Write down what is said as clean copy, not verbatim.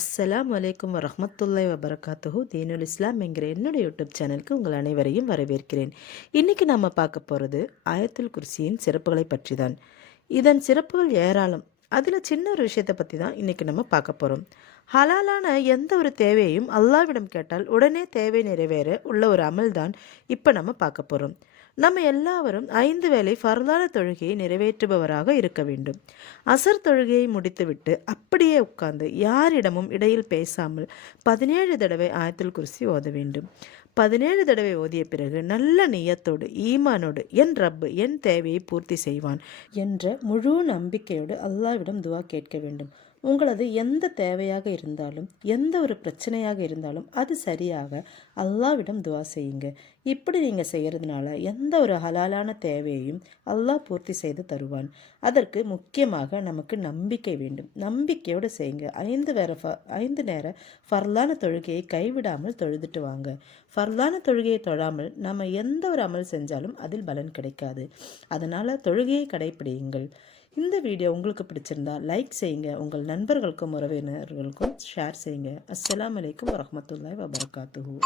அஸ்ஸலாமு அலைக்கும் வரஹ்மத்துல்லாஹி வபரகாத்துஹு. தீனுல் இஸ்லாம் என்கிற என்னுடைய யூடியூப் சேனலுக்கு உங்கள் அனைவரையும் வரவேற்கிறேன். இன்றைக்கி நாம் பார்க்க போகிறது ஆயத்துல் குர்சியின் சிறப்புகளை பற்றி தான். இதன் சிறப்புகள் ஏராளம். அதில் சின்ன ஒரு விஷயத்தை பற்றி தான் இன்றைக்கி நம்ம பார்க்க போகிறோம். ஹலாலான எந்த ஒரு தேவையையும் அல்லாஹ்விடம் கேட்டால் உடனே தேவை நிறைவேற உள்ள ஒரு அமல் தான் இப்போ நம்ம பார்க்க போகிறோம். நம்ம எல்லாவரும் 5 வேளை ஃபர்லான தொழுகையை நிறைவேற்றுபவராக இருக்க வேண்டும். அசர் தொழுகையை முடித்துவிட்டு அப்படியே உட்கார்ந்து யாரிடமும் இடையில் பேசாமல் 17 தடவை ஆயத்துல் குர்சி ஓத வேண்டும். 17 தடவை ஓதிய பிறகு நல்ல நியத்தோடு ஈமானோடு என் ரப்பு என் தேவையை பூர்த்தி செய்வான் என்ற முழு நம்பிக்கையோடு அல்லாஹ்விடம் துவா கேட்க வேண்டும். உங்களது எந்த தேவையாக இருந்தாலும் எந்த ஒரு பிரச்சனையாக இருந்தாலும் அது சரியாக அல்லாஹ்விடம் துவா செய்யுங்க. இப்படி நீங்கள் செய்கிறதுனால எந்த ஒரு ஹலாலான தேவையையும் அல்லாஹ் பூர்த்தி செய்து தருவான். அதற்கு முக்கியமாக நமக்கு நம்பிக்கை வேண்டும். நம்பிக்கையோடு செய்யுங்க. 5 நேர ஃபர்லான தொழுகையை கைவிடாமல் தொழுதுட்டு வாங்க. ஃபர்லான தொழுகையை தொழாமல் நம்ம எந்த ஒரு அமல் செஞ்சாலும் அதில் பலன் கிடைக்காது. அதனால் தொழுகையை கடைப்பிடியுங்கள். இந்த வீடியோ உங்களுக்கு பிடிச்சிருந்தா லைக் செய்யுங்க. உங்கள் நண்பர்களுக்கும் உறவினர்களுக்கும் ஷேர் செய்யுங்க. அஸ்ஸலாமு அலைக்கும் வரஹ்மத்துல்லாஹி வபரகாத்துஹு.